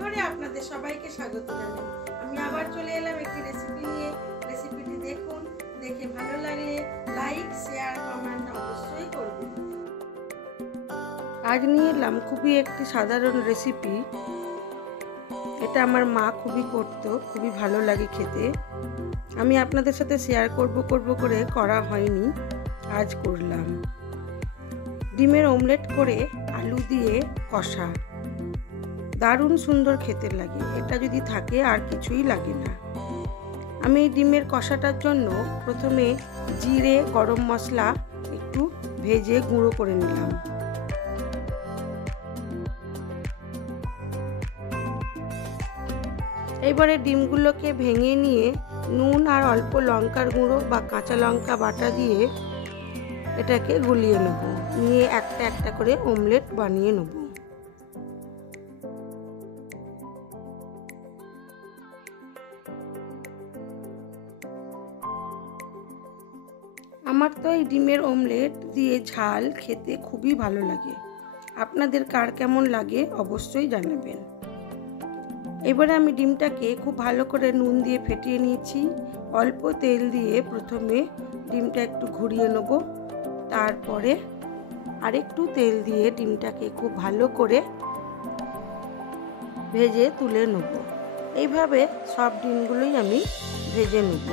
রান্নাঘরে আপনাদের সবাইকে স্বাগত জানাই। আমি আবার চলে এলাম একটি রেসিপি নিয়ে। রেসিপিটি দেখুন, দেখে ভালো লাগলে লাইক, শেয়ার, কমেন্ট অবশ্যই করবেন। আজ নিয়ে এলাম খুবই একটি সাধারণ রেসিপি। এটা আমার মা খুবই করতো, খুবই ভালো লাগে খেতে। আমি আপনাদের সাথে শেয়ার করব করে করা হয়নি, আজ করলাম। ডিমের অমলেট করে আলু দিয়ে কষা, দারুণ সুন্দর খেতে লাগে। এটা যদি থাকে আর কিছুই লাগে না। আমি এই ডিমের কষাটার জন্য প্রথমে জিরে, গরম মশলা একটু ভেজে গুঁড়ো করে নিলাম। এবারে ডিমগুলোকে ভেঙে নিয়ে নুন আর অল্প লঙ্কার গুঁড়ো বা কাঁচা লঙ্কা বাটা দিয়ে এটাকে গুলিয়ে নেব। নিয়ে একটা একটা করে অমলেট বানিয়ে নেব। আমার তো এই ডিমের অমলেট দিয়ে ঝাল খেতে খুবই ভালো লাগে। আপনাদের কার কেমন লাগে অবশ্যই জানাবেন। এবারে আমি ডিমটাকে খুব ভালো করে নুন দিয়ে ফেটিয়ে নিয়েছি। অল্প তেল দিয়ে প্রথমে ডিমটা একটু ঘুরিয়ে নেব, তারপরে আরেকটু তেল দিয়ে ডিমটাকে খুব ভালো করে ভেজে তুলে নেব। এইভাবে সব ডিমগুলোই আমি ভেজে নেব।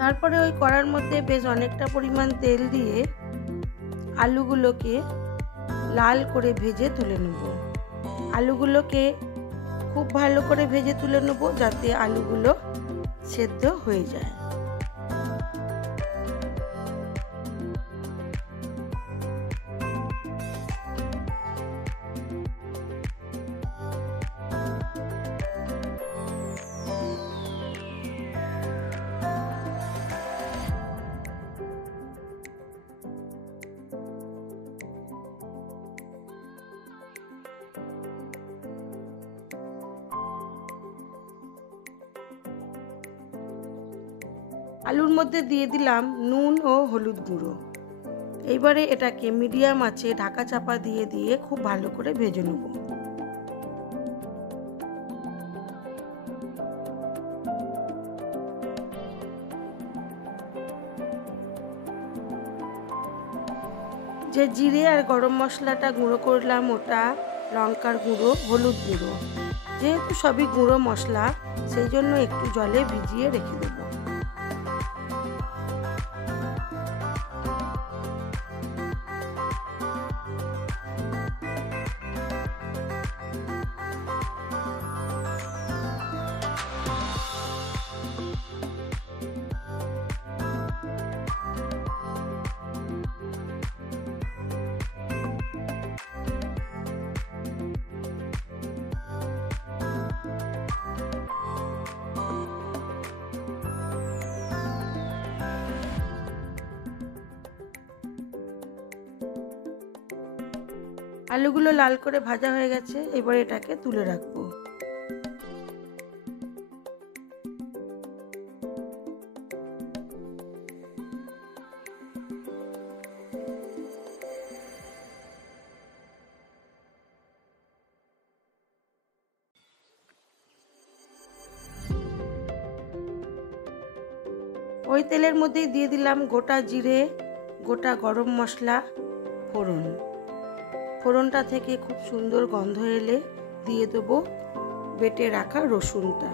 তারপরে ওই কড়ার মধ্যে বেশ অনেকটা পরিমাণ তেল দিয়ে আলুগুলোকে লাল করে ভেজে তুলে নেব। আলুগুলোকে খুব ভালো করে ভেজে তুলে নেব যাতে আলুগুলো সেদ্ধ হয়ে যায়। আলুর মধ্যে দিয়ে দিলাম নুন ও হলুদ গুঁড়ো। এইবারে এটাকে মিডিয়াম আঁচে ঢাকা চাপা দিয়ে দিয়ে খুব ভালো করে ভেজে নেব। যে জিরে আর গরম মশলাটা গুঁড়ো করলাম ওটা, লঙ্কার গুঁড়ো, হলুদ গুঁড়ো, যেহেতু সবই গুঁড়ো মশলা সেই জন্য একটু জলে ভিজিয়ে রেখে দেব। আলুগুলো লাল করে ভাজা হয়ে গেছে, এবার এটাকে তুলে রাখবো। ওই তেলের মধ্যেই দিয়ে দিলাম গোটা জিরে, গোটা গরম মশলা, ফোড়ন। ফোড়নটা থেকে খুব সুন্দর গন্ধ এলে দিয়ে দেবো বেটে রাখা রসুনটা।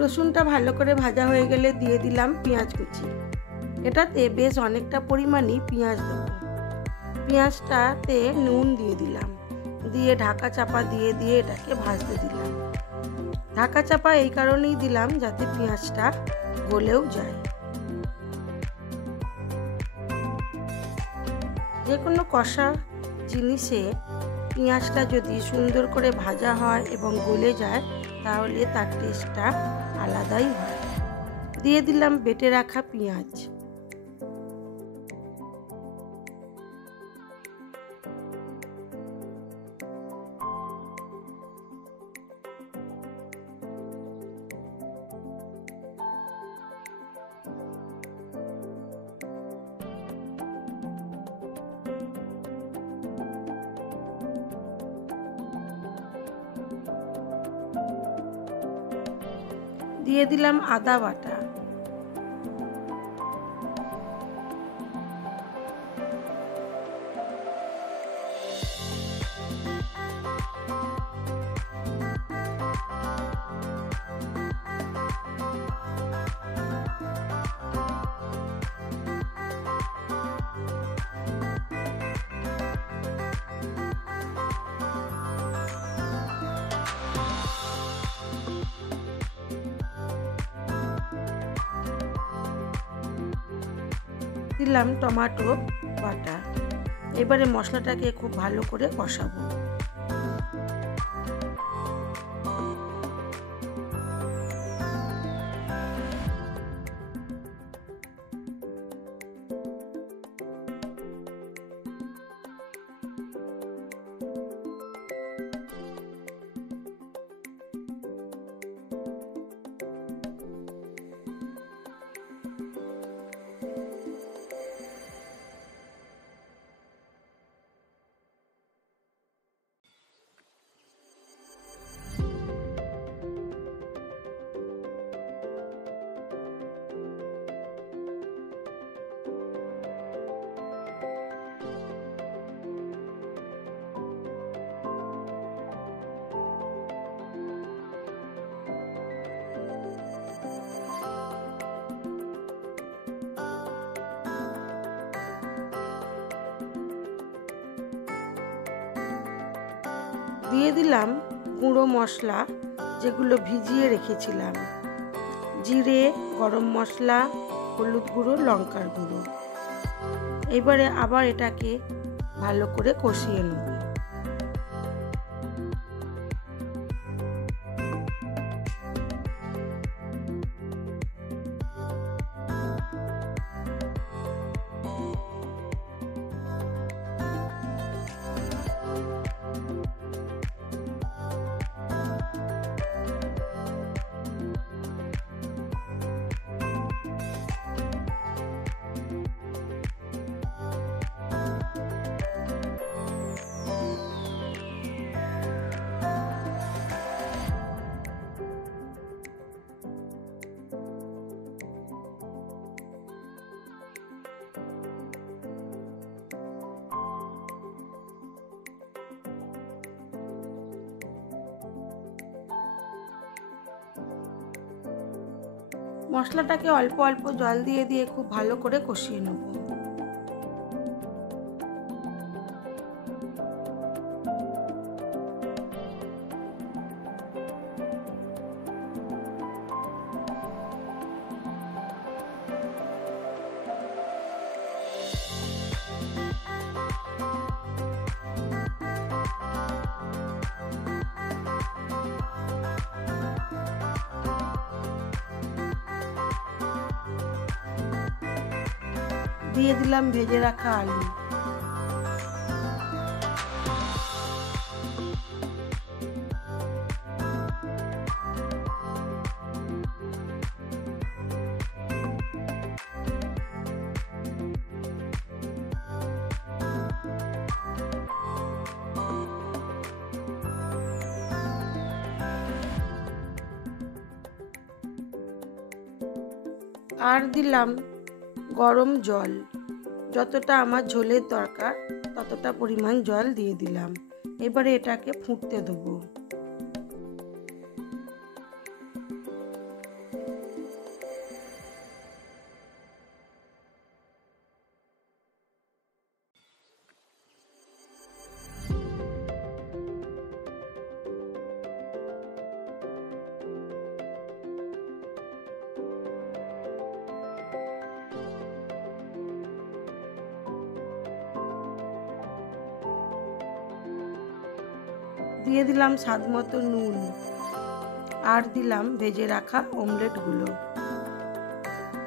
রসুনটা ভালো করে ভাজা হয়ে গেলে দিয়ে দিলাম পেঁয়াজ কুচি। এটাতে বেশ অনেকটা পরিমাণই পেঁয়াজ দেবো। পেঁয়াজটাতে নুন দিয়ে দিলাম, দিয়ে ঢাকা চাপা দিয়ে এটাকে ভাজতে দিলাম। ঢাকা চাপা এই কারণেই দিলাম যাতে পেঁয়াজটা গলেও যায়। যে কোনো কষা জিনিসে পেঁয়াজটা যদি সুন্দর করে ভাজা হয় এবং গলে যায় তাহলে তার টেস্টটা আলাদাই হয়। দিয়ে দিলাম বেটে রাখা পেঁয়াজ। দিয়ে দিলাম আদা বাটা। দিলাম টমেটো বাটা। এবারে মশলাটাকে খুব ভালো করে কষাবো। দিয়ে দিলাম গুঁড়ো মশলা যেগুলো ভিজিয়ে রেখেছিলাম, জিরে, গরম মশলা, হলুদ গুঁড়ো, লঙ্কার গুঁড়ো। এবারে আবার এটাকে ভালো করে কষিয়ে নেব। মশলাটাকে অল্প অল্প জল দিয়ে খুব ভালো করে কষিয়ে নেব। দিয়ে দিলাম ভেজে রাখা আলু। আর দিলাম গরম জল, যতটা আমার ঝোলের দরকার ততটা পরিমাণ জল দিয়ে দিলাম। এবারে এটাকে ফুটতে দেবো। দিয়ে দিলাম স্বাদ মতো নুন, আর দিলাম ভেজে রাখা অমলেটগুলো।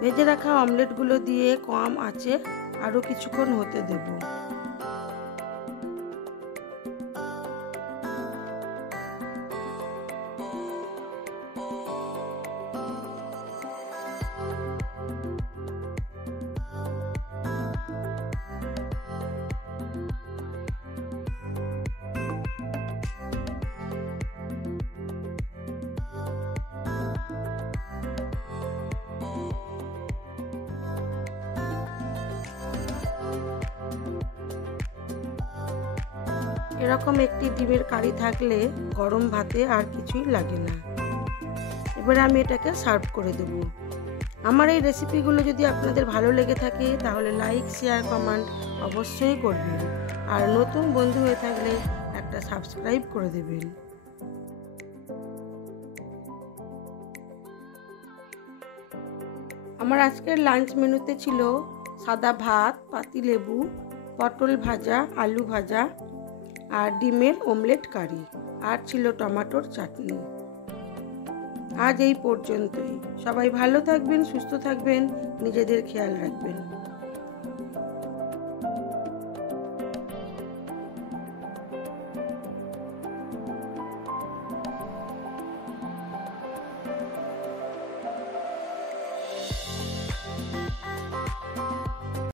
ভেজে রাখা অমলেটগুলো দিয়ে কম আঁচে আরও কিছুক্ষণ হতে দেব। এরকম একটি ডিমের কারি থাকলে গরম ভাতে আর কিছুই লাগে না। এবারে আমি এটাকে সার্ভ করে দেব। আমার এই রেসিপিগুলো যদি আপনাদের ভালো লেগে থাকে তাহলে লাইক, শেয়ার, কমেন্ট অবশ্যই করবেন। আর নতুন বন্ধু হয়ে থাকলে একটা সাবস্ক্রাইব করে দেবেন। আমার আজকের লাঞ্চ মেনুতে ছিল সাদা ভাত, পাতিলেবু, পটল ভাজা, আলু ভাজা আর ডিমের অমলেট কারি, আর ছিল টমেটোর চাটনি। আজ এই পর্যন্তই। সবাই ভালো থাকবেন, সুস্থ থাকবেন, নিজেদের খেয়াল রাখবেন।